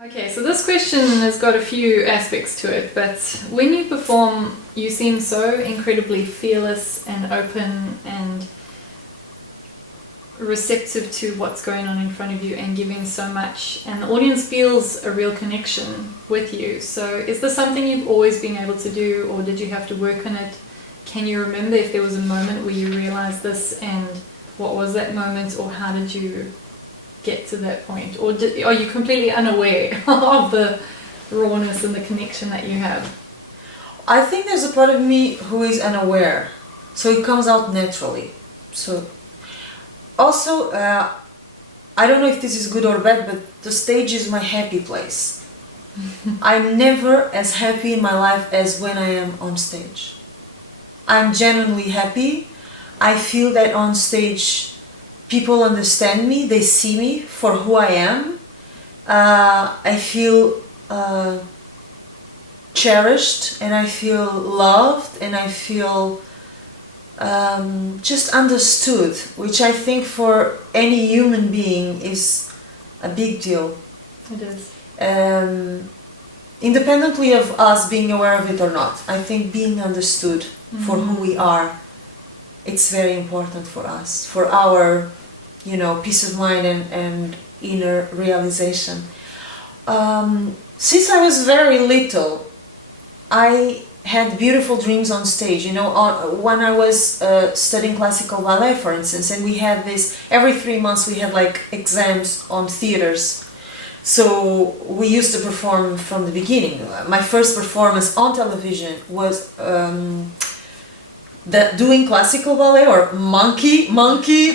Okay, so this question has got a few aspects to it, but when you perform, you seem so incredibly fearless and open and receptive to what's going on in front of you and giving so much, and the audience feels a real connection with you. So is this something you've always been able to do, or did you have to work on it? Can you remember if there was a moment where you realized this, and what was that moment, or how did you get to that point, or are you completely unaware of the rawness and the connection that you have? I think there's a part of me who is unaware, so it comes out naturally. So also, I don't know if this is good or bad, but the stage is my happy place. I'm never as happy in my life as when I am on stage. I'm genuinely happy. I feel that on stage people understand me, they see me for who I am. I feel cherished, and I feel loved, and I feel just understood, which I think for any human being is a big deal. It is. Independently of us being aware of it or not, I think being understood for who we are, it's very important for us, for our, peace of mind and inner realization. Since I was very little, I had beautiful dreams on stage. When I was studying classical ballet, for instance, and we had this, every 3 months we had like exams on theaters. So we used to perform from the beginning. My first performance on television was doing classical ballet, or monkey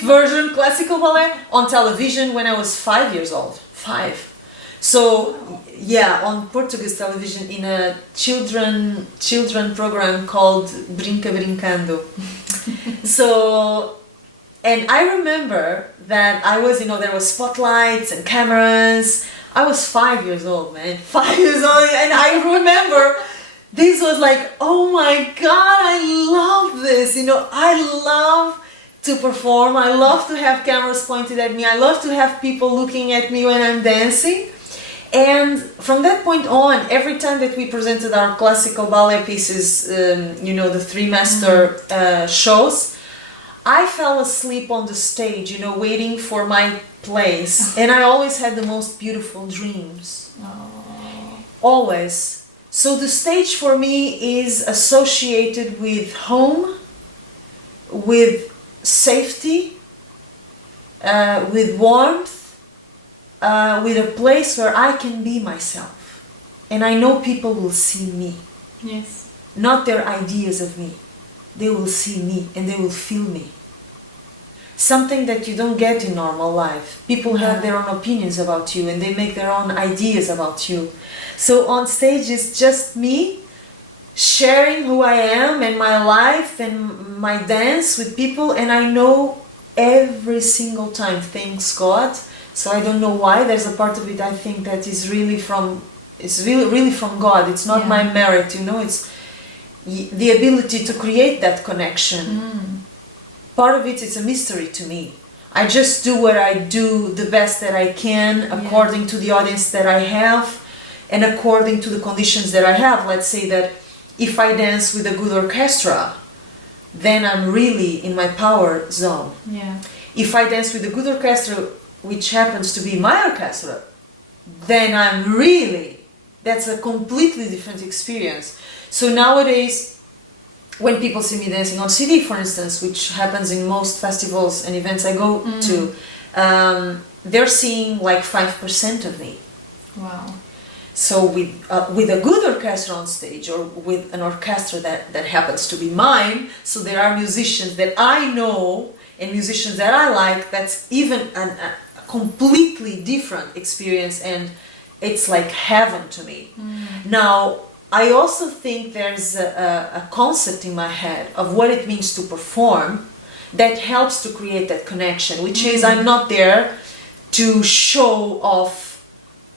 version classical ballet on television when I was 5 years old. 5. So yeah, on Portuguese television in a children program called Brinca Brincando. So, and I remember that I was, there was spotlights and cameras. I was 5 years old, man. 5 years old, and I remember this was like, oh my God, I love this. I love to perform. I love to have cameras pointed at me. I love to have people looking at me when I'm dancing. And from that point on, every time that we presented our classical ballet pieces, the 3 master shows, I fell asleep on the stage, waiting for my place. And I always had the most beautiful dreams. Aww. Always. So the stage for me is associated with home, with safety, with warmth, with a place where I can be myself. And I know people will see me. Yes. Not their ideas of me. They will see me and they will feel me. Something that you don't get in normal life. People have their own opinions about you, and they make their own ideas about you. So on stage it's just me sharing who I am and my life and my dance with people, and I know every single time, thanks God. So I don't know why. There's a part of it I think that is really from God. It's not my merit, It's the ability to create that connection. Part of it's a mystery to me. I just do what I do the best that I can, according to the audience that I have and according to the conditions that I have. Let's say that if I dance with a good orchestra, then I'm really in my power zone. Yeah. If I dance with a good orchestra, which happens to be my orchestra, then that's a completely different experience. So nowadays, when people see me dancing on CD, for instance, which happens in most festivals and events I go to, they're seeing like 5% of me. Wow. So with a good orchestra on stage, or with an orchestra that happens to be mine, so there are musicians that I know and musicians that I like, that's even a completely different experience, and it's like heaven to me. Now, I also think there's a concept in my head of what it means to perform that helps to create that connection, which is I'm not there to show off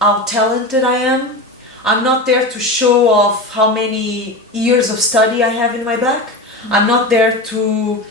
how talented I am. I'm not there to show off how many years of study I have in my back. I'm not there to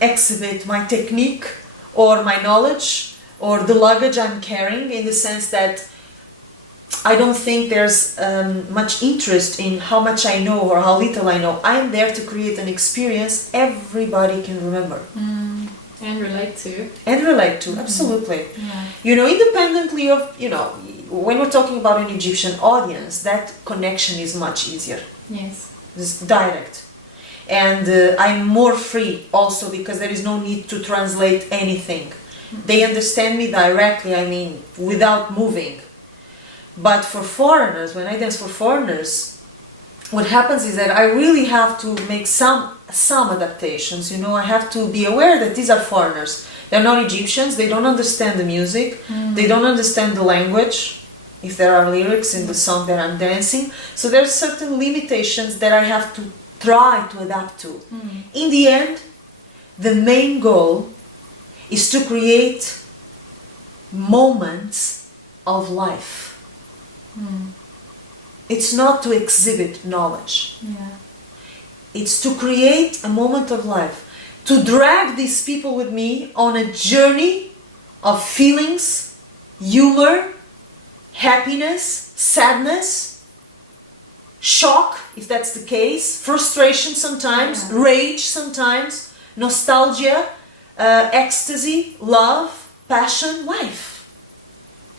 exhibit my technique or my knowledge or the luggage I'm carrying, in the sense that I don't think there's much interest in how much I know or how little I know. I'm there to create an experience everybody can remember. And relate to. And relate to, absolutely. Yeah. You know, independently of, you know, when we're talking about an Egyptian audience, that connection is much easier. Yes. It's direct. And I'm more free also because there is no need to translate anything. They understand me directly, I mean, without moving. But for foreigners, when I dance for foreigners, what happens is that I really have to make some adaptations. You know, I have to be aware that these are foreigners. They're not Egyptians, they don't understand the music, they don't understand the language, if there are lyrics in the song that I'm dancing. So there's certain limitations that I have to try to adapt to. In the end, the main goal is to create moments of life. It's not to exhibit knowledge. Yeah. It's to create a moment of life. To drag these people with me on a journey of feelings, humor, happiness, sadness, shock, if that's the case, frustration sometimes, rage sometimes, nostalgia, ecstasy, love, passion, life.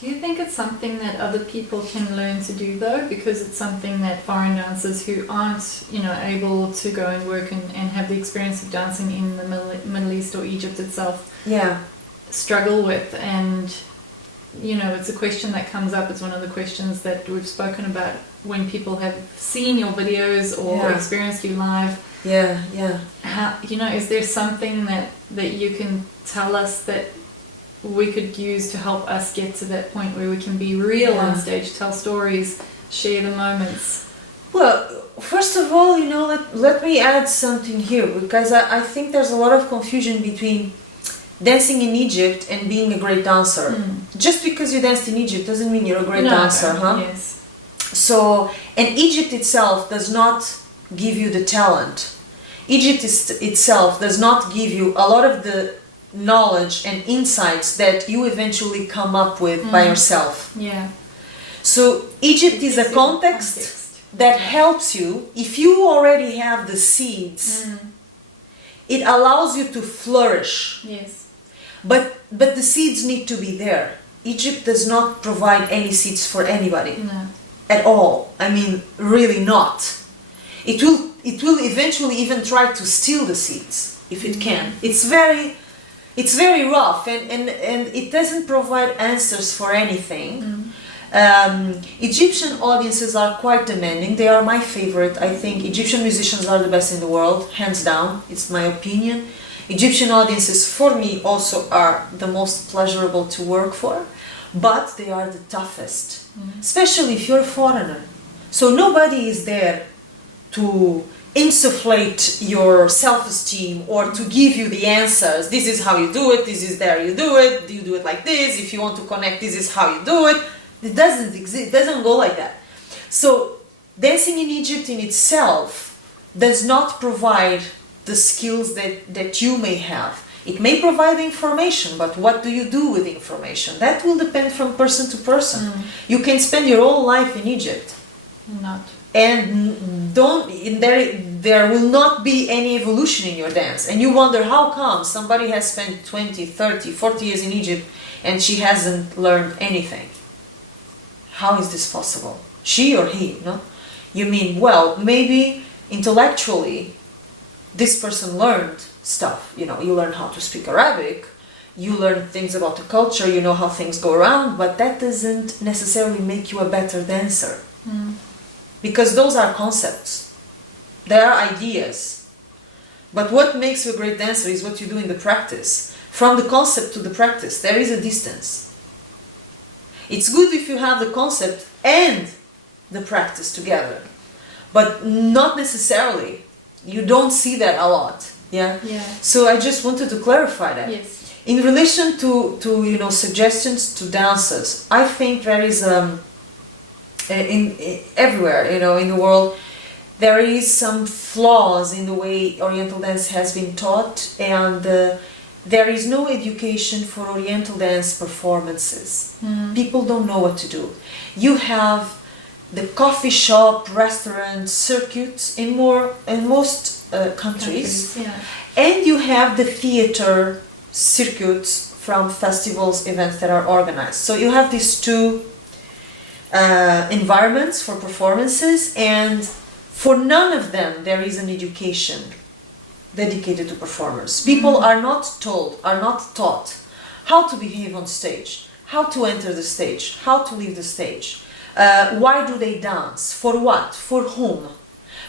Do you think it's something that other people can learn to do though? Because it's something that foreign dancers who aren't, you know, able to go and work and have the experience of dancing in the Middle East or Egypt itself struggle with. And, you know, it's a question that comes up. It's one of the questions that we've spoken about when people have seen your videos or experienced you live. How, you know, is there something that you can tell us that we could use to help us get to that point where we can be real on stage, tell stories, share the moments? Well, first of all, you know, let me add something here, because I think there's a lot of confusion between dancing in Egypt and being a great dancer. Just because you danced in Egypt doesn't mean you're a great dancer, huh? Yes. So, and Egypt itself does not give you the talent. Egypt itself does not give you a lot of the knowledge and insights that you eventually come up with by yourself. Yeah. So Egypt is a context that helps you. If you already have the seeds, it allows you to flourish. Yes. But the seeds need to be there. Egypt does not provide any seeds for anybody. No. At all. I mean, really not. It will eventually even try to steal the seeds if it can. It's very rough and it doesn't provide answers for anything. Egyptian audiences are quite demanding. They are my favorite. I think Egyptian musicians are the best in the world, hands down. It's my opinion. Egyptian audiences for me also are the most pleasurable to work for, but they are the toughest, especially if you're a foreigner. So nobody is there to insufflate your self-esteem or to give you the answers. This is how you do it, this is there you do it like this, if you want to connect, this is how you do it. It doesn't exist, it doesn't go like that. So dancing in Egypt in itself does not provide the skills that you may have. It may provide information, but what do you do with information? That will depend from person to person. You can spend your whole life in Egypt. Not. And there will not be any evolution in your dance. And you wonder how come somebody has spent 20, 30, 40 years in Egypt and she hasn't learned anything. How is this possible? She or he, no? You mean, well, maybe intellectually this person learned stuff. You know, you learn how to speak Arabic, you learn things about the culture, you know how things go around, but that doesn't necessarily make you a better dancer. Because those are concepts. They are ideas. But what makes you a great dancer is what you do in the practice. From the concept to the practice, there is a distance. It's good if you have the concept and the practice together. But not necessarily. You don't see that a lot. Yeah? So I just wanted to clarify that. Yes. In relation to you know, suggestions to dancers, I think there is everywhere, you know, in the world, there is some flaws in the way Oriental dance has been taught, and there is no education for Oriental dance performances. People don't know what to do. You have the coffee shop, restaurant circuits in most countries. And you have the theater circuits from festivals, events that are organized. So you have these two environments for performances, and for none of them there is an education dedicated to performers. People are not taught how to behave on stage, how to enter the stage, how to leave the stage. Why do they dance? For what? For whom?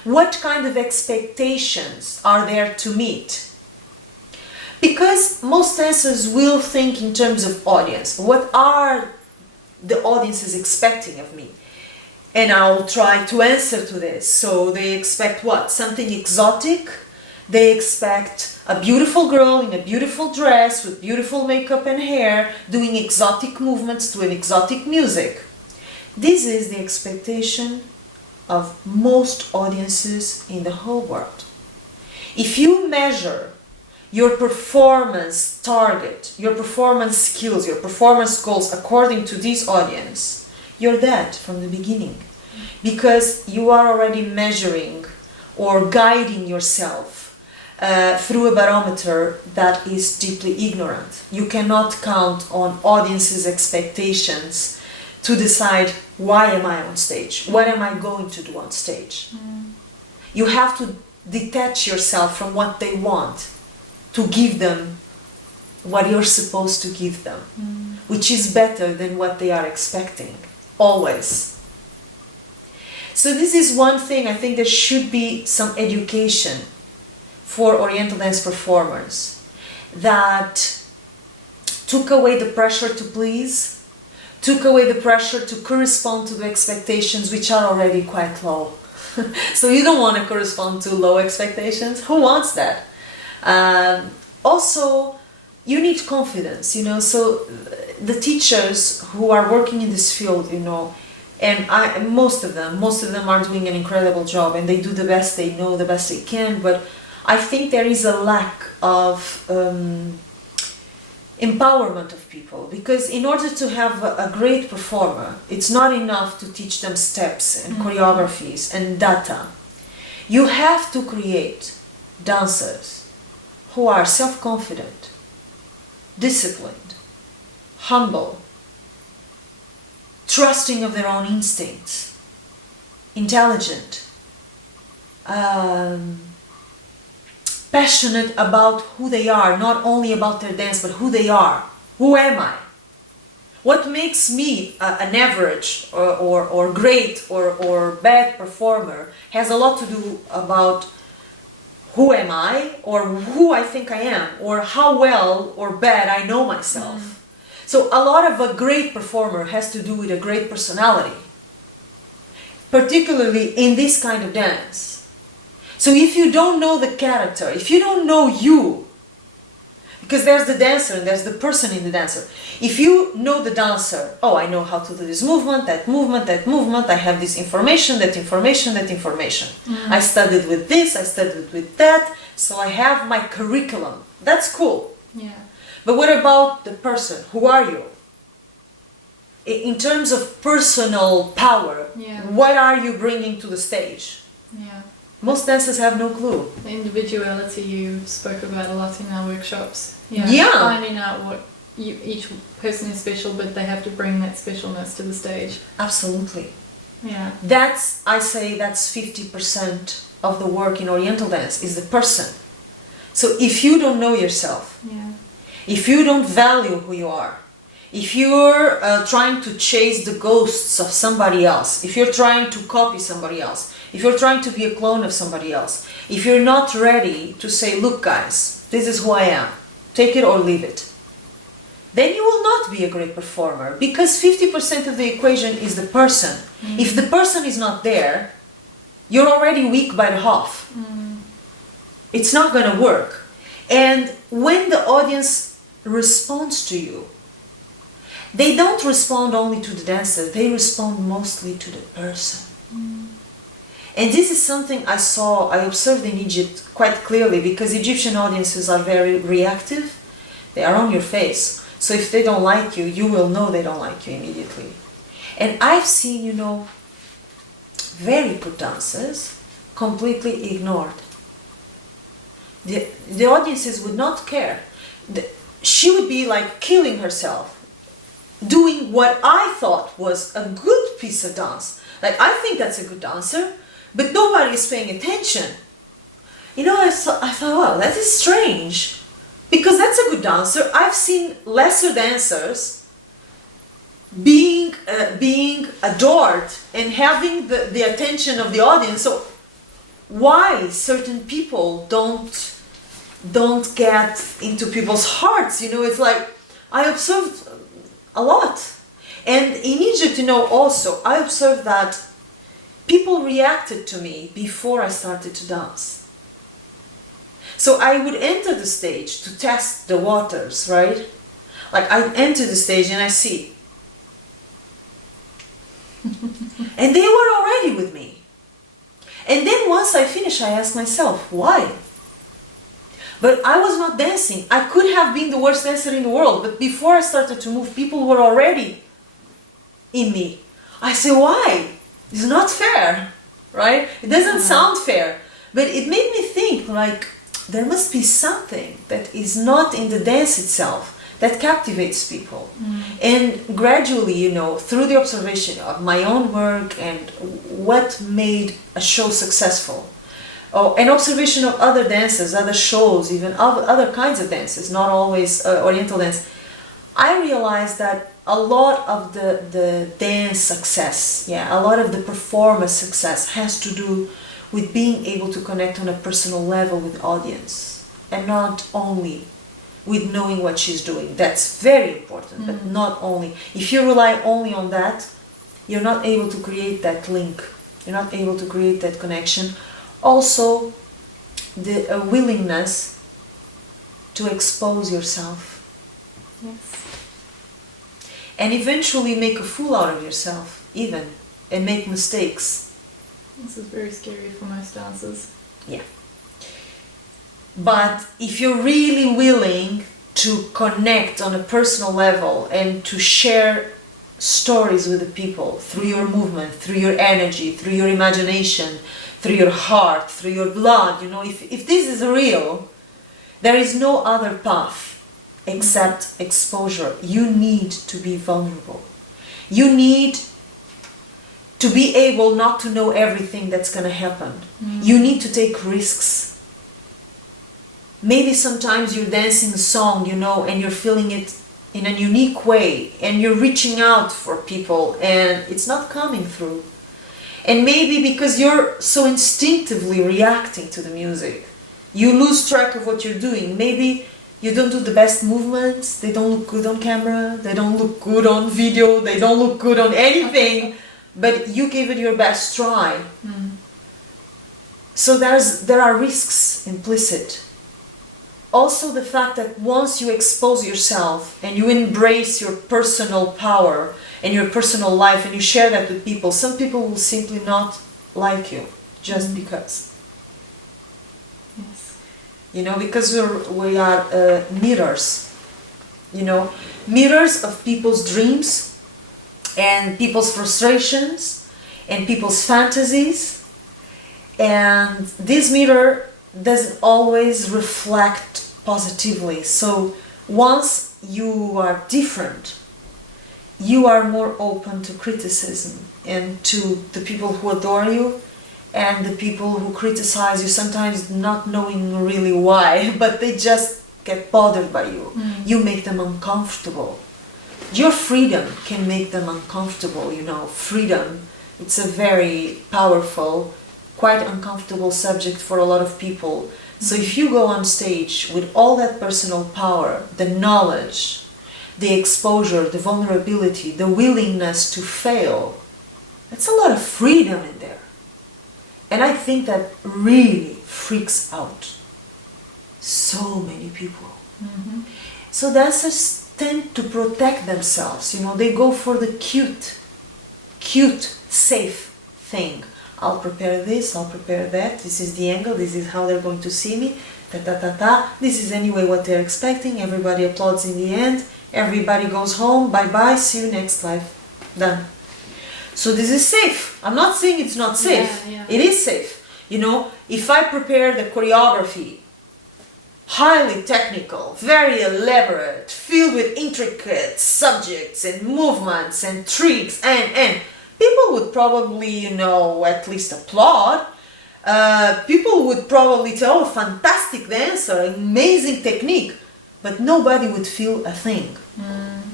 What kind of expectations are there to meet? Because most dancers will think in terms of audience. What are the audiences expecting of me? And I'll try to answer to this. So they expect what? Something exotic. They expect a beautiful girl in a beautiful dress with beautiful makeup and hair doing exotic movements to an exotic music. This is the expectation of most audiences in the whole world. If you measure your performance target, your performance skills, your performance goals according to this audience, you're dead from the beginning. Because you are already measuring or guiding yourself through a barometer that is deeply ignorant. You cannot count on audience's expectations to decide, why am I on stage? What am I going to do on stage? You have to detach yourself from what they want to give them what you're supposed to give them, which is better than what they are expecting, always. So this is one thing. I think there should be some education for Oriental dance performers that took away the pressure to please, took away the pressure to correspond to the expectations, which are already quite low. So you don't want to correspond to low expectations. Who wants that? Also, you need confidence, you know. So the teachers who are working in this field, you know, and most of them are doing an incredible job, and they do the best they know, the best they can. But I think there is a lack of empowerment of people, because in order to have a great performer, it's not enough to teach them steps and choreographies and data. You have to create dancers who are self-confident, disciplined, humble, trusting of their own instincts, intelligent, passionate about who they are, not only about their dance, but who they are. Who am I? What makes me an average or great or bad performer has a lot to do about who am I, or who I think I am, or how well or bad I know myself. So a lot of a great performer has to do with a great personality, particularly in this kind of dance. So if you don't know the character, if you don't know you, because there's the dancer and there's the person in the dancer. If you know the dancer, oh, I know how to do this movement, that movement, that movement, I have this information, that information, that information. I studied with this, I studied with that, so I have my curriculum. That's cool. Yeah. But what about the person? Who are you? In terms of personal power, what are you bringing to the stage? Yeah. Most dancers have no clue. The individuality you spoke about a lot in our workshops. Yeah. Finding out what each person is special, but they have to bring that specialness to the stage. Absolutely. Yeah. I say that's 50% of the work in Oriental dance is the person. So if you don't know yourself, if you don't value who you are, if you're trying to chase the ghosts of somebody else, if you're trying to copy somebody else, if you're trying to be a clone of somebody else, if you're not ready to say, look guys, this is who I am, take it or leave it, then you will not be a great performer, because 50% of the equation is the person. If the person is not there, you're already weak by the half. It's not going to work. And when the audience responds to you, they don't respond only to the dancer, they respond mostly to the person. And this is something I observed in Egypt quite clearly, because Egyptian audiences are very reactive They are on your face. So if they don't like you, you will know they don't like you immediately. And I've seen, you know, very good dancers completely ignored. The audiences would not care. She would be like killing herself, doing what I thought was a good piece of dance. Like, I think that's a good dancer, but nobody is paying attention. You know, I thought, wow, that is strange. Because that's a good dancer. I've seen lesser dancers being adored and having the attention of the audience. So why certain people don't get into people's hearts? You know, it's like, I observed a lot. And in Egypt, you know, also, I observed that people reacted to me before I started to dance. So I would enter the stage to test the waters, right? Like, I enter the stage and I see. And they were already with me. And then once I finish, I ask myself, why? But I was not dancing. I could have been the worst dancer in the world, but before I started to move, people were already in me. I say, why? It's not fair, right? It doesn't sound fair. But it made me think, like, there must be something that is not in the dance itself that captivates people. And gradually, you know, through the observation of my own work and what made a show successful, an observation of other dances, other shows, even other kinds of dances, not always Oriental dance, I realized that a lot of the dance success, a lot of the performance success has to do with being able to connect on a personal level with audience, and not only with knowing what she's doing. That's very important, but not only. If you rely only on that, you're not able to create that link. You're not able to create that connection. Also, the willingness to expose yourself. Yes. And eventually make a fool out of yourself, even, and make mistakes. This is very scary for most dancers. Yeah. But if you're really willing to connect on a personal level and to share stories with the people through your movement, through your energy, through your imagination, through your heart, through your blood, you know, if this is real, there is no other path except exposure. You need to be vulnerable. You need to be able not to know everything that's going to happen. You need to take risks. Maybe sometimes you're dancing a song, you know, and you're feeling it in a unique way, and you're reaching out for people and it's not coming through. And maybe because you're so instinctively reacting to the music, you lose track of what you're doing. Maybe you don't do the best movements, they don't look good on camera, they don't look good on video, they don't look good on anything. But you gave it your best try. So there are risks implicit. Also the fact that once you expose yourself and you embrace your personal power and your personal life and you share that with people, some people will simply not like you just because. Yes. You know, because we are mirrors. You know, mirrors of people's dreams and people's frustrations and people's fantasies, and this mirror doesn't always reflect positively. So once you are different, you are more open to criticism and to the people who adore you and the people who criticize you, sometimes not knowing really why, but they just get bothered by you. You make them uncomfortable. Your freedom can make them uncomfortable, you know. Freedom, it's a very powerful, quite uncomfortable subject for a lot of people. So if you go on stage with all that personal power, the knowledge, the exposure, the vulnerability, the willingness to fail, that's a lot of freedom in there. And I think that really freaks out so many people. So dancers tend to protect themselves, you know, they go for the cute, safe thing. I'll prepare this, I'll prepare that, this is the angle, this is how they're going to see me, This is anyway what they're expecting. Everybody applauds in the end. Everybody goes home. Bye-bye. See you next life. Done. So this is safe. I'm not saying it's not safe. Yeah. It is safe. You know, if I prepare the choreography, highly technical, very elaborate, filled with intricate subjects and movements and tricks, and people would probably, you know, at least applaud. People would probably tell, oh, fantastic dancer, amazing technique, but nobody would feel a thing.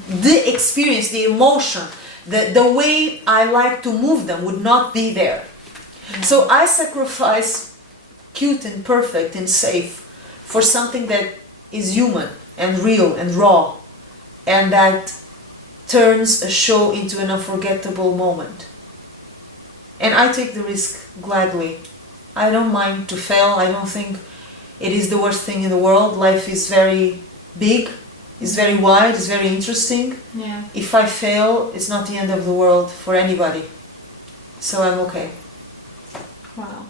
The experience, the emotion, the way I like to move them would not be there. So I sacrifice cute and perfect and safe for something that is human and real and raw, and that turns a show into an unforgettable moment. And I take the risk gladly. I don't mind to fail. I don't think it is the worst thing in the world. Life is very big, it's very wide, it's very interesting. Yeah. If I fail, it's not the end of the world for anybody. So I'm okay. Wow.